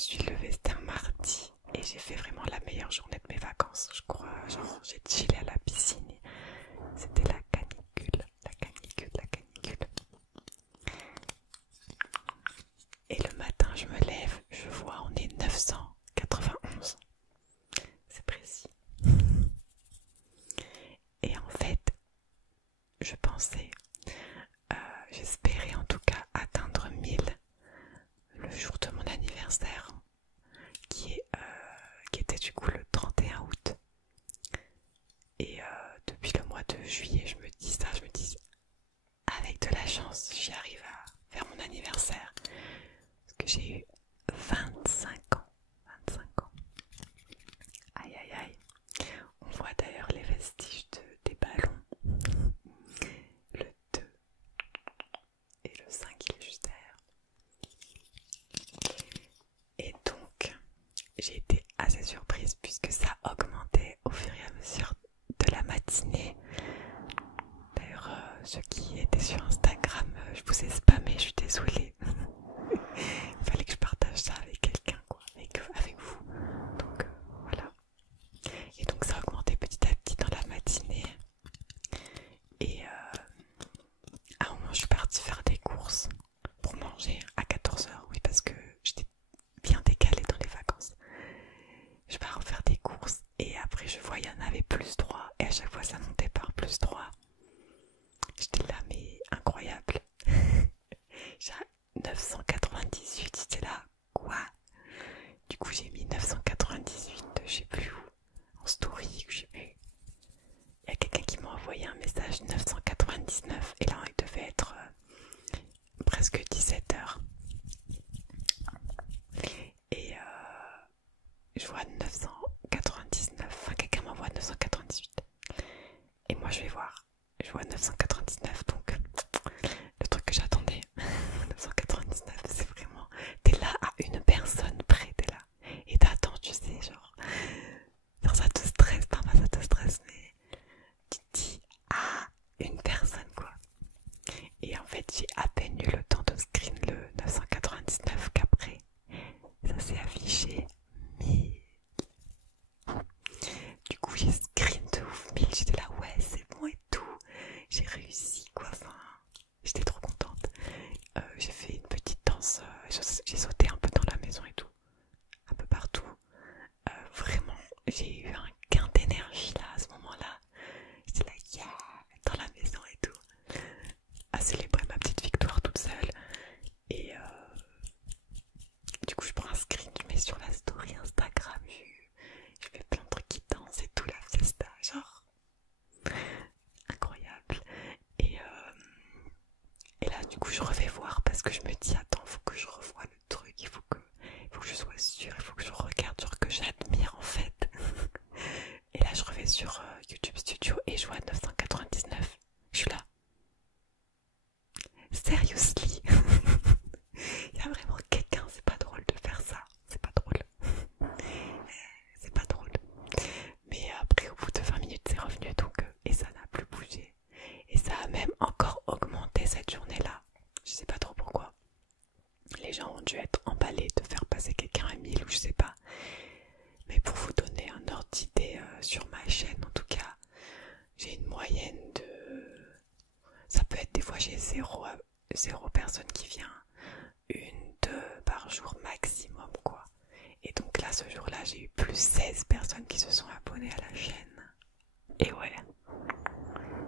suis levée, c'était un mardi et j'ai fait vraiment la meilleure journée de mes vacances, je crois. Genre, j'ai chillé à la piscine. C'était la canicule, la canicule, la canicule. Et le matin, je me lève, je vois, on est 991. C'est précis. Et en fait, je pensais, j'espérais en tout cas atteindre 1000 le jour de mon anniversaire, qui était du coup le 31 août. Et depuis le mois de juillet, je me dis ça, je me dis, avec de la chance, j'y arrive à faire mon anniversaire. Parce que j'ai eu 25 ans. 25 ans. Aïe aïe aïe. On voit d'ailleurs les vestiges des ballons. Le 2 et le 5, il est juste derrière. Et donc, j'ai été assez surprise puisque ça augmentait au fur et à mesure de la matinée. D'ailleurs, ceux qui étaient sur Instagram, je vous ai spammé, je suis désolée. Il fallait que je partage ça avec quelqu'un, quoi, avec vous. Donc voilà. Et donc ça a augmenté petit à petit dans la matinée. Et à un moment, je suis partie faire des courses pour manger à 14 h. Oui, parce que j'étais bien décalée dans les vacances. Je pars faire des courses et après je vois il y en avait +3 et à chaque fois ça montait par +3. J'étais là mais incroyable. J'ai 998, j'étais là quoi? Du coup j'ai mis 998, je sais plus où, en story, je sais plus. Il y a quelqu'un qui m'a envoyé un message 999 et là il devait être presque 17 h. Et je vois 999, enfin quelqu'un m'envoie 998. Et moi je vais voir, je vois 999, donc le truc que j'attendais. 999, c'est vraiment, t'es là à une personne près, t'es là et t'attends, tu sais, genre ça te stresse, pas ça te stresse, mais tu te dis à une personne quoi. Et en fait j'ai à peine eu le temps de screen le 999 qu'après ça s'est affiché 1000. Du coup j'ai screen de ouf 1000, j'étais là ouais c'est bon et tout, j'ai réussi quoi, enfin j'étais trop contente. J'ai fait une petite danse, j'ai sauté un peu dans la maison et tout, un peu partout. Vraiment j'ai eu un gain d'énergie là à ce moment là, j'étais là yeah dans la maison et tout, à célébrer ma petite victoire toute seule. Et du coup je prends un screen, je mets sur la story Instagram, je fais plein de trucs qui dansent et tout, la fiesta, genre incroyable. Et là du coup je refais voir parce que je me dis attends faut que je revoie le truc, il faut que je sois sûre, il faut que je regarde, genre que j'admire en fait. Et là je refais sur YouTube Studio et je vois 999, je suis là seriously. Il y a vraiment quelqu'un, c'est pas drôle de faire ça, c'est pas drôle. C'est pas drôle. Mais après au bout de 20 minutes c'est revenu donc et ça n'a plus bougé. Et ça a même encore augmenté cette journée-là. Je sais pas trop pourquoi. Les gens ont dû être emballés de faire passer quelqu'un à 1000 ou je sais pas. Mais pour vous donner un ordre d'idée sur ma chaîne en tout cas, j'ai une moyenne de... Ça peut être des fois j'ai 0 personne qui vient, 1, 2 par jour maximum quoi. Et donc là ce jour-là j'ai eu +16 personnes qui se sont abonnées à la chaîne. Et ouais,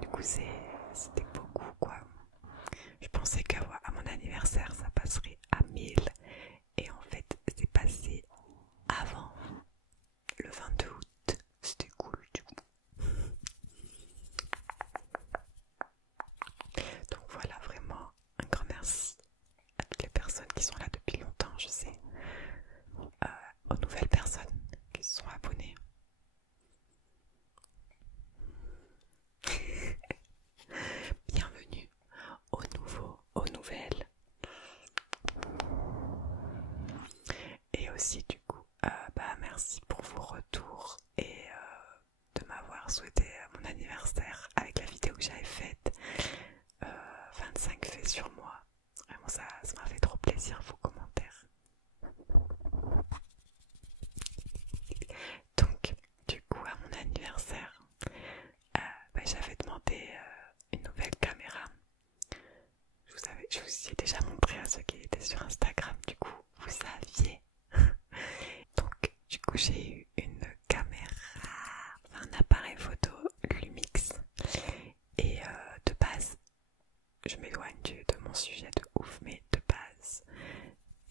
du coup c'était beaucoup quoi. Je pensais qu'à mon anniversaire ça passerait à 1000 et en fait c'est passé avant le 22 août. C'était cool du coup. Donc voilà, vraiment un grand merci à toutes les personnes qui sont là depuis longtemps, je sais, aux nouvelles personnes qui se sont abonnées. Bienvenue aux nouveaux, aux nouvelles. Et aussi du coup, merci pour vos retours et de m'avoir souhaité mon anniversaire avec la vidéo que j'avais faite. 25 faits sur moi. Vraiment ça m'a fait trop plaisir vos commentaires.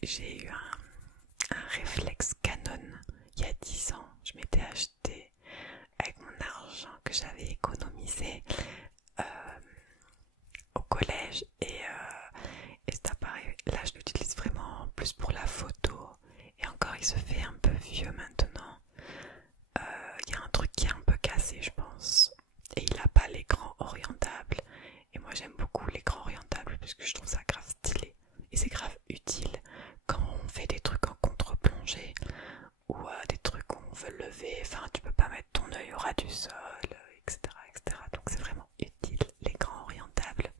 j'ai eu un réflexe Canon il y a 10 ans. Je m'étais acheté avec mon argent que j'avais économisé au collège et cet appareil là je l'utilise vraiment plus pour la photo et encore il se fait un peu vieux maintenant. Il y a un truc qui est un peu cassé je pense et il n'a pas l'écran orientable et moi j'aime beaucoup l'écran orientable parce que je trouve ça grave stylé et c'est grave utile quand on fait des trucs en contre-plongée ou des trucs où on veut lever, enfin tu peux pas mettre ton œil au ras du sol, etc., etc. Donc c'est vraiment utile l'écran orientable.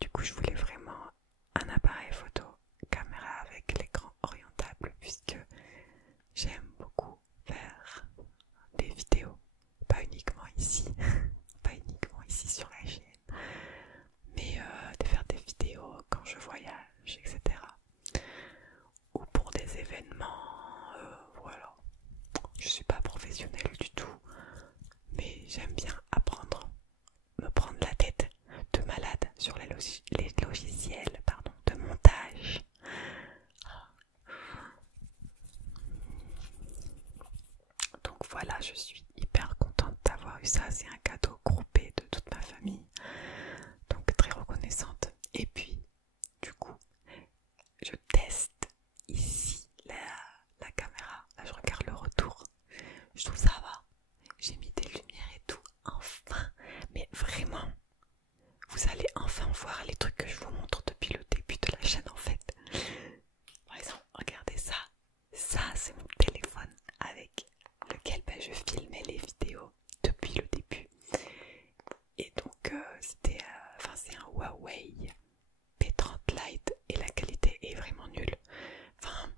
Du coup je voulais vraiment un appareil photo caméra avec l'écran orientable puisque j'aime beaucoup faire des vidéos, pas uniquement ici, pas uniquement ici sur la chaîne, mais de faire des vidéos quand je voyage, etc. Ou pour des événements, voilà. Je suis pas professionnelle du tout, mais j'aime bien apprendre, me prendre la tête de malade sur les logiciels de montage. Donc voilà, je suis hyper contente d'avoir eu ça, c'est un cadeau groupé de toute ma famille, donc très reconnaissante. Et puis, du coup, je teste ici la caméra, là je regarde le retour, je trouve ça va, j'ai mis des lumières et tout, enfin, mais vraiment, vous allez enfin voir les trucs que je vous montre depuis le début de la chaîne en fait. Par exemple, regardez ça, ça c'est mon téléphone avec lequel je filmais les vidéos depuis le début. Et donc c'est un Huawei P30 Lite et la qualité est vraiment nulle. Enfin,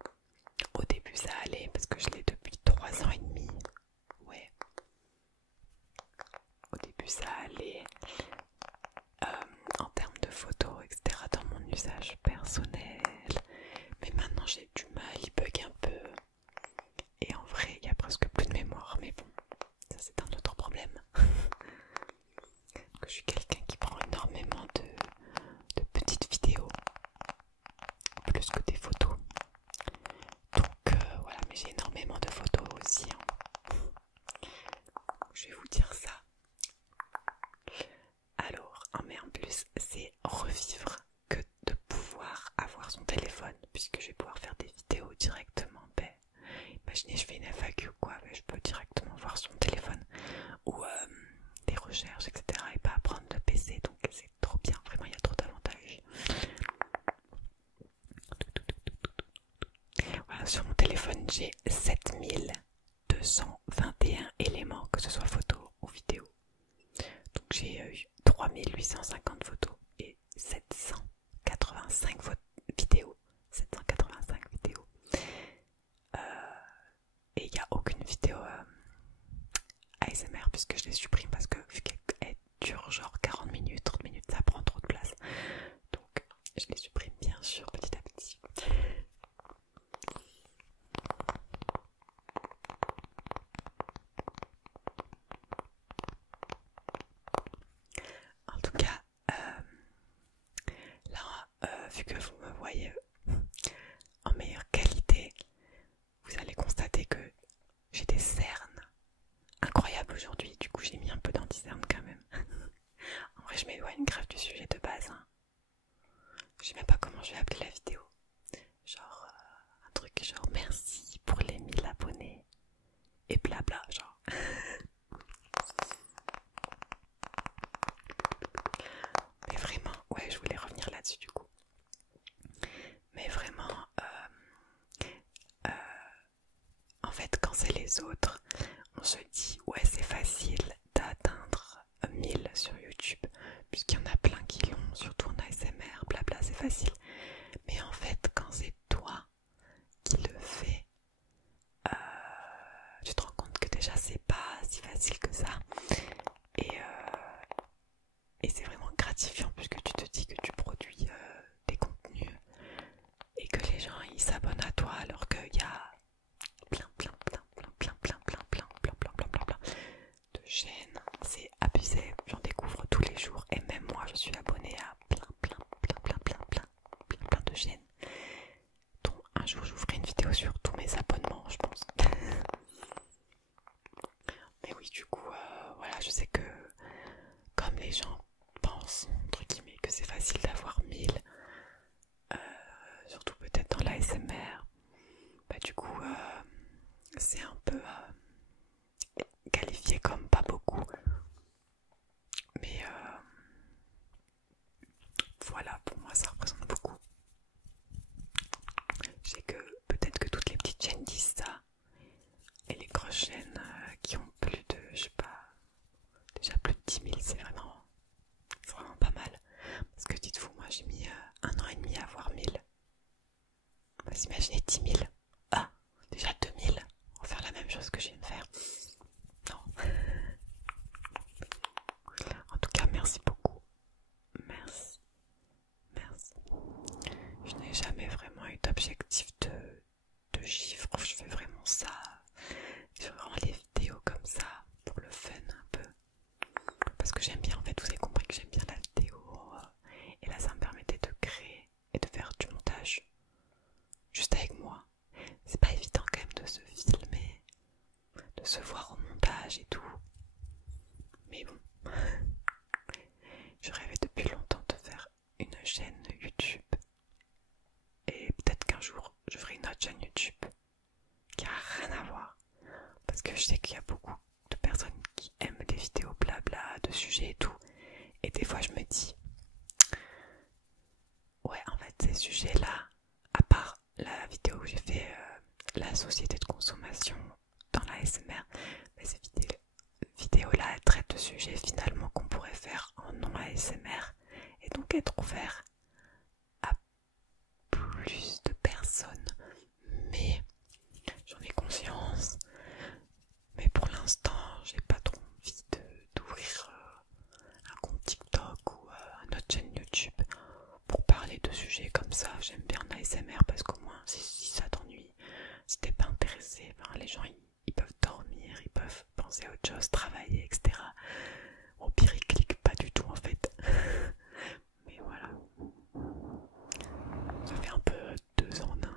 au début ça allait parce que je l'ai depuis 3 ans et demi. Ouais. Au début ça allait en termes de photos, etc. dans mon usage personnel. Mais maintenant j'ai du mal, il bug un peu. Et en vrai, il y a presque plus de mémoire. Mais bon, ça c'est un autre problème. Je suis quelqu'un qui prend énormément de petites vidéos. Plus que des photos. Donc voilà, mais j'ai énormément de photos aussi. Hein. Je vais vous dire ça. Alors, mais en plus, c'est revivre que de pouvoir avoir son téléphone, puisque je vais pouvoir faire des vidéos directement. Imaginez, je fais une FAQ ou quoi, je peux directement voir son téléphone ou des recherches, etc. et pas prendre le PC, donc c'est trop bien, vraiment il y a trop d'avantages. Voilà, sur mon téléphone j'ai 7221 éléments, que ce soit photo ou vidéo. Donc j'ai 3850 photos et 785 vidéos. 785 vidéos. Et il n'y a aucune vidéo ASMR puisque je les supprime parce que vu qu'elle dure genre 40 minutes, 30 minutes, ça prend trop de place. Donc je les supprime bien sûr petit à petit. En tout cas, là, vu que vous me voyez en meilleure qualité, vous allez constater que j'ai des cernes incroyables aujourd'hui. Du coup, j'ai mis un peu d'anti-cerne quand même. En vrai, je m'éloigne grave du sujet de base. Hein. Je sais même pas comment je vais appeler la vidéo. Genre, un truc genre merci pour les 1000 abonnés. Et blabla, genre. Mais vraiment, ouais, je voulais revenir là-dessus du coup. Mais vraiment, en fait, quand c'est les autres, on se dit, ouais, c'est facile d'atteindre 1000 sur YouTube, puisqu'il y en a plein qui l'ont, surtout en ASMR, blabla, c'est facile. Mais en fait, quand c'est toi qui le fais, tu te rends compte que déjà c'est pas si facile que ça. Et c'est vraiment gratifiant puisque tu te dis que tu produis des contenus et que les gens ils s'abonnent à toi alors qu'il y a plein de chaînes. C'est abusé, j'en découvre tous les jours et même moi je suis abonnée à plein chaîne, dont un jour je vous ferai une vidéo sur tous mes abonnements, je pense. Mais oui, du coup, voilà, je sais que comme les gens pensent, entre guillemets, que c'est facile d'avoir 1000, surtout peut-être dans l'ASMR, bah du coup, c'est un peu qualifié comme pas beaucoup. Mais voilà, pour moi ça représente beaucoup. Je sais que peut-être que toutes les petites chaînes disent ça, et les grosses chaînes qui ont plus de, je sais pas, déjà plus de 10 000, c'est vraiment pas mal. Parce que dites-vous, moi j'ai mis 1 an et demi à avoir 1000. Vous imaginez 10 000. Ah, déjà 2000. On va faire la même chose que je viens de faire. Non. En tout cas, merci beaucoup. Merci. Merci. Je n'ai jamais vraiment eu d'objectif de chiffres. Je fais vraiment ça. Je fais vraiment les vidéos comme ça pour le fun un peu. Parce que j'aime bien, en fait, vous avez compris que j'aime bien la vidéo. Et là, ça me permettait de créer et de faire du montage juste avec moi. C'est pas évident quand même de se filmer, de se voir au montage et tout. Mais bon, je rêvais depuis longtemps de faire une chaîne YouTube. Et peut-être qu'un jour, je ferai une autre chaîne YouTube qui a rien à voir. Parce que je sais qu'il y a beaucoup de personnes qui aiment des vidéos blabla, de sujets et tout. Et des fois, je me dis, ouais, en fait, ces sujets-là, à part la vidéo où j'ai fait la société de consommation dans la SMR, mais ces vidéos-là, elles traitent de sujets finalement qu'on pourrait faire en non ASMR et donc être ouvert à plus de personnes. Mais j'en ai conscience. Mais pour l'instant, j'ai pas trop envie d'ouvrir un compte TikTok ou une autre chaîne YouTube pour parler de sujets comme ça. J'aime bien l'ASMR parce qu'au moins, si ça t'ennuie, si t'es pas intéressé, ben, les gens ils peuvent dormir, ils peuvent penser à autre chose, travailler, etc. Au pire, ils cliquent pas du tout en fait. Mais voilà. Ça fait un peu 2 ans en 1.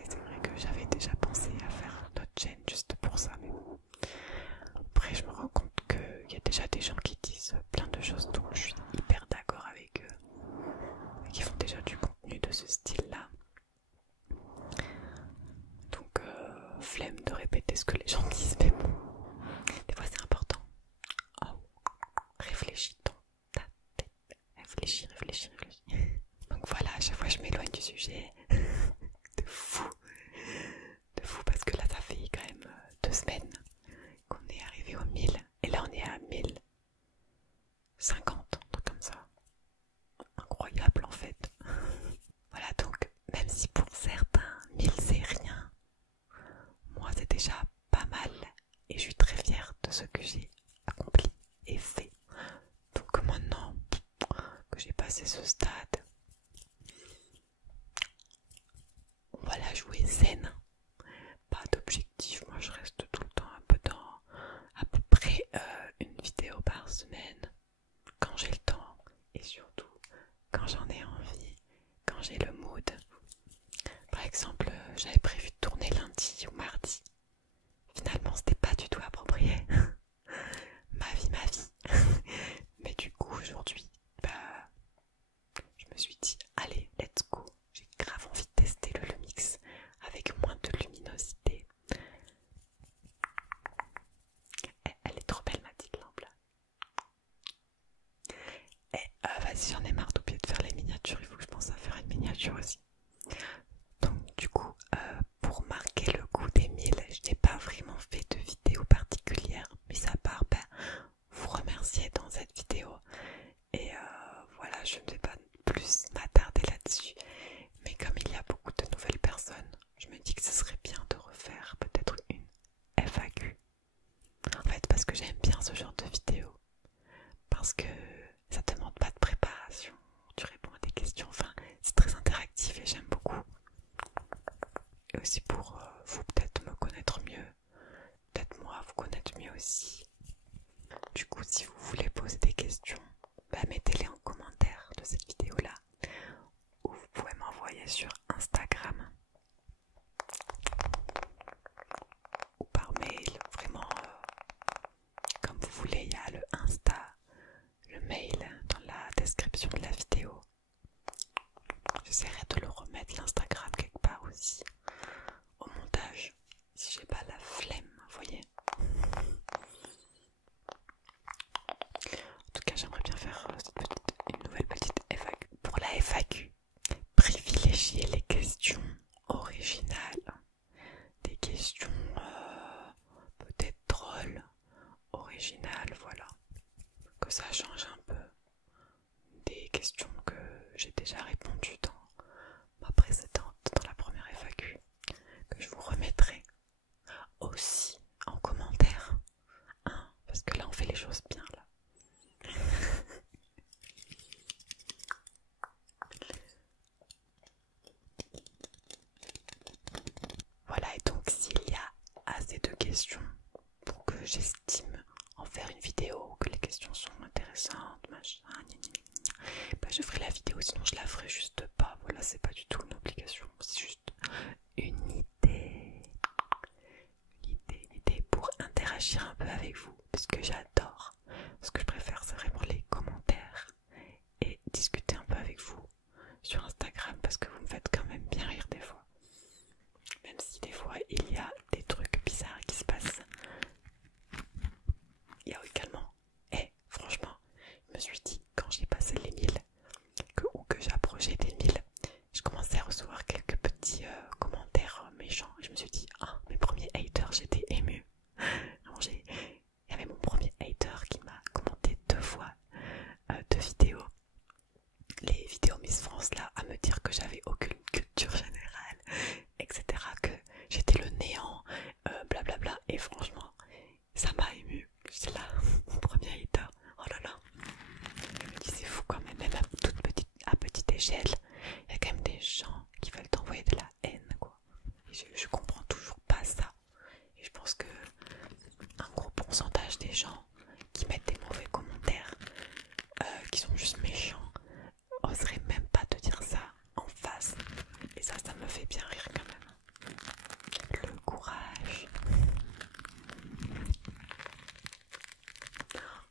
Et c'est vrai que j'avais déjà pensé à faire notre chaîne juste pour ça, mais bon. Après, je me rends compte qu'il y a déjà des gens qui disent plein de choses, donc je suis hyper d'accord avec eux, et qui font déjà du contenu de ce style-là. Donc, flemme de répéter ce que les gens disent, mais bon, des fois c'est important. Oh, réfléchis dans ta tête. Réfléchis, réfléchis, réfléchis. Donc voilà, à chaque fois je m'éloigne du sujet. De fou. De fou parce que là ça fait quand même 2 semaines qu'on est arrivé aux 1000. Et là on est à 1050, un truc comme ça. Incroyable en fait. Voilà, donc même si pour certains 1000 c'est rien, moi c'est déjà pas mal. Et je suis très fière de ce que j'ai accompli et fait. Donc maintenant que j'ai passé ce stade, on va la jouer zen. Pas d'objectif, moi je reste tout le temps un peu dans à peu près une vidéo par semaine quand j'ai le temps et surtout quand j'en ai envie, quand j'ai le mood. Par exemple, j'avais prévu de tourner lundi ou mardi. Finalement, c'était pas du tout approprié. Ma vie, ma vie. Mais du coup, aujourd'hui, bah, je me suis dit, allez, let's go. J'ai grave envie de tester le Lumix avec moins de luminosité. Elle est trop belle ma petite lampe là. Et vas-y, j'en ai marre d'oublier de faire les miniatures, il faut que je pense à faire une miniature aussi. Donc du coup, pour marquer le coup des 1000, je n'ai pas vraiment fait de vidéo particulière, mis à part vous remercier dans cette vidéo. Et voilà, je ne vais pas plus m'attarder là-dessus. Mais comme il y a beaucoup de nouvelles personnes, je me dis que ce serait bien de refaire peut-être une FAQ. En fait, parce que j'aime bien ce genre de vidéo. Parce que ça ne demande pas de préparation, tu réponds à des questions, enfin c'est très interactif et j'aime beaucoup. Et aussi pour vous peut-être me connaître mieux, peut-être moi vous connaître mieux aussi. Du coup, si vous voulez poser des questions, bah, mettez-les en commentaire de cette vidéo là je ferai la vidéo, sinon je la ferai juste pas. Voilà, c'est pas du tout une obligation, c'est juste une idée. Une idée pour interagir un peu avec vous, parce que j'adore. Ce que je préfère, c'est vraiment les commentaires et discuter un peu avec vous sur Instagram, parce que vous me faites quand même bien rire des fois. Même si des fois il y a des trucs bizarres qui se passent. Il y a également, et franchement, je me suis dit, quand j'ai passé les 1000, ou que j'approchais des 1000, je commençais à recevoir quelques petits commentaires méchants. Et je me suis dit, ah, mes premiers haters, j'étais émue. Il y avait mon premier hater qui m'a commenté 2 fois 2 vidéos. Les vidéos Miss France là, à me dire que j'avais aucune culture générale, etc. Que j'étais le néant, blablabla. Et franchement, ça m'a ému. J'étais là, mon premier hater. Oh là là. Je me dis c'est fou quand même, même à petite échelle, il y a quand même des gens qui veulent t'envoyer de la haine quoi. Et je comprends toujours pas ça. Et je pense que un gros pourcentage des gens qui mettent des mauvais commentaires, qui sont juste méchants, oseraient même pas te dire ça en face. Et ça me fait bien rire quand même. Le courage.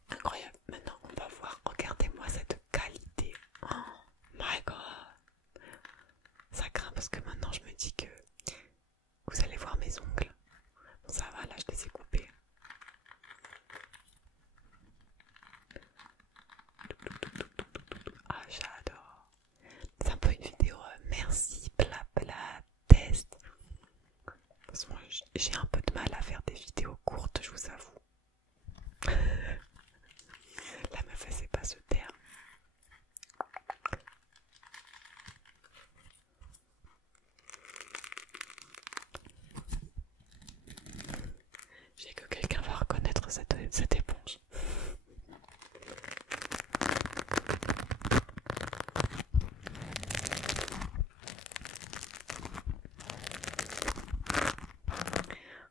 Incroyable. Maintenant, on va voir. Regardez-moi cette qualité. Oh my god. Ça craint parce que maintenant, je me dis que vous allez voir mes ongles. Bon, ça va, là, je les ai coupés. Ah, j'adore. C'est un peu une vidéo merci, blabla, test. Parce que moi, j'ai un peu de mal à faire des vidéos courtes, je vous avoue. La meuf, elle sait pas se taire. J'ai que quelqu'un va reconnaître cette éponge.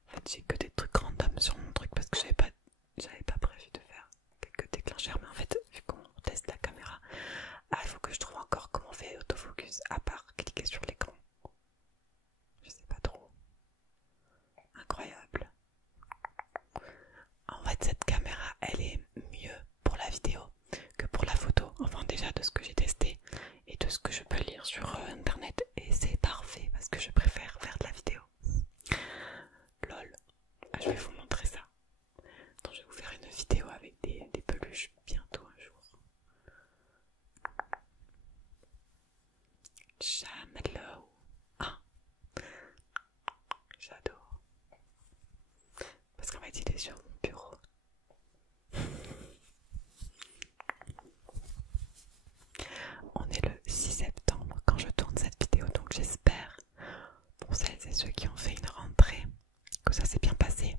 En fait, j'ai que des trucs random sur mon truc parce que j'avais pas prévu de faire quelques déclencheurs. Mais en fait, vu qu'on teste la caméra, il faut que je trouve encore comment on fait autofocus à part cliquer sur l'écran. Je sais pas trop. Incroyable. En fait, cette caméra, elle est mieux pour la vidéo que pour la photo. Enfin, déjà de ce que j'ai testé et de ce que je peux lire sur internet. Et c'est parfait parce que je préfère faire de la vidéo. Lol. Ah, je vais vous montrer ça. Donc, je vais vous faire une vidéo avec des peluches bientôt un jour. Chamelot. Ah, j'adore. Parce qu'en fait, il est sur mon bureau. On est le 6 septembre quand je tourne cette vidéo, donc j'espère, pour celles et ceux qui ont fait une rentrée, que ça s'est bien passé.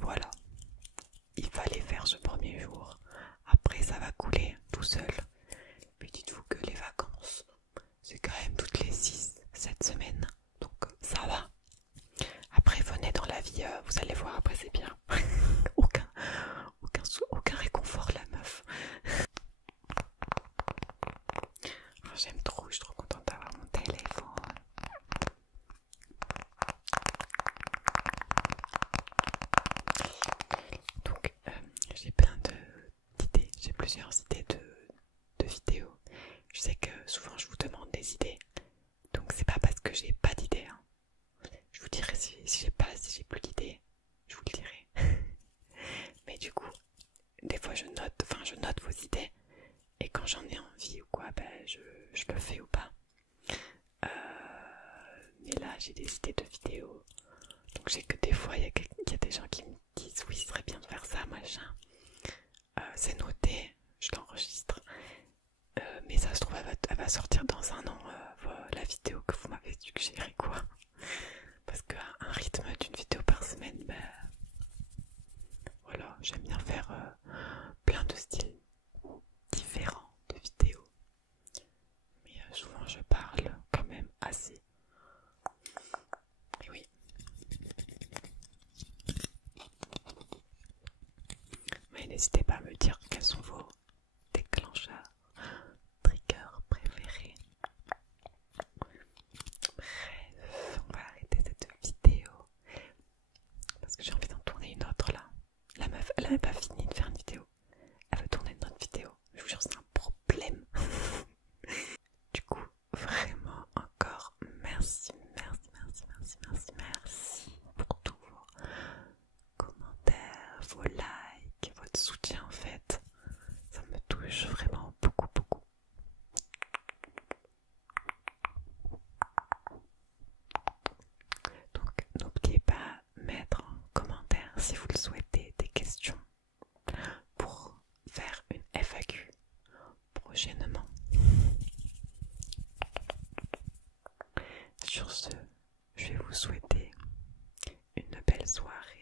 Voilà, il fallait faire ce premier jour. Après, ça va couler tout seul. Mais dites-vous que les vacances, c'est quand même toutes les 6-7 semaines. Donc ça va. Après, venez dans la vie, vous allez voir, après c'est bien. aucun réconfort la meuf. J'aime trop, je suis trop contente d'avoir mon téléphone. Donc j'ai plein d'idées, j'ai plusieurs idées de vidéos. Je sais que souvent je vous demande des idées, donc c'est pas parce que j'ai pas d'idées. Hein. Je vous dirai si j'ai plus d'idées, je vous le dirai. Mais du coup, des fois je note vos idées et quand j'en ai envie ou quoi, je le fais ou pas. Mais là j'ai des idées de vidéos, donc j'ai que des fois il y a des gens qui me disent oui, ce serait bien de faire ça, machin. C'est noté, je l'enregistre. Mais ça se trouve, elle va sortir dans un an, la vidéo que vous m'avez suggérée, quoi. Parce qu'un rythme d'une vidéo par semaine, voilà, j'aime bien faire plein de styles différents de vidéos. Mais souvent, je parle quand même assez. Et oui. Mais n'hésitez pas à me dire quels sont vos déclencheurs elle avait pas fini de faire une vidéo. Elle veut tourner une autre vidéo. Je vous jure, c'est un problème. Du coup, vraiment encore merci pour tous vos commentaires, vos likes, votre soutien en fait. Ça me touche vraiment beaucoup. Donc n'oubliez pas de mettre en commentaire si vous le souhaitez des questions pour faire une FAQ prochainement. Sur ce, je vais vous souhaiter une belle soirée